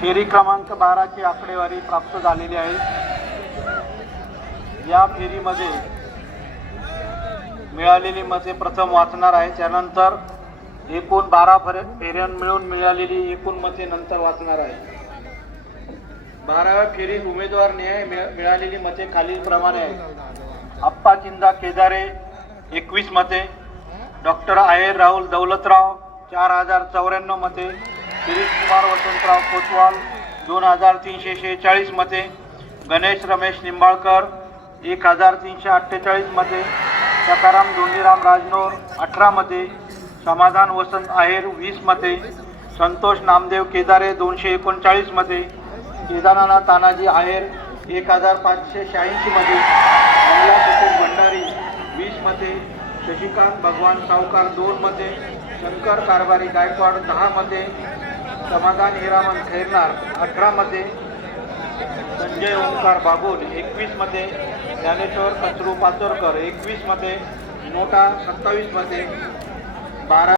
फेरी क्रमांक बाराची आकडेवारी प्राप्त झालेली आहे. या फेरीमध्ये मिळालेली मते प्रथम वाचणार आहे. त्यानंतर एकूण बारा फरे फेऱ्यां मिळून मिळालेली एकूण मते नंतर वाचणार आहे. बाराव्या फेरीत उमेदवार न्याय मिळालेली मते खालीलप्रमाणे आहेत. आप्पा चिंदा केदारे एकवीस मते. डॉक्टर आयर राहुल दौलतराव चार हजार चौऱ्याण्णव मते. शिरीष कुमार वसंतराव कोतवाल दोन हजार तीनशे शेहेचाळीस मते गणेश रमेश निंबाळकर एक हजार तीनशे अठ्ठेचाळीस मते सकाराम धोंडीराम राजनोर अठरा मते समाधान वसंत आहेर वीस मते संतोष नामदेव केदारे दोनशे एकोणचाळीस मते केदारनाथ तानाजी आहेर एक हजार पाचशे शहाऐंशी मते कमला सतीश भंडारी वीस मते शशिकांत भगवान सावकार दोन मते शंकर कारभारी गायकवाड दहा मते समाधान हिरामन खैरनार अठरामध्ये संजय ओंकार बागुल एकवीसमध्ये ज्ञानेश्वर कचरू पाचोरकर एकवीसमध्ये नोटा सत्तावीसमध्ये बारा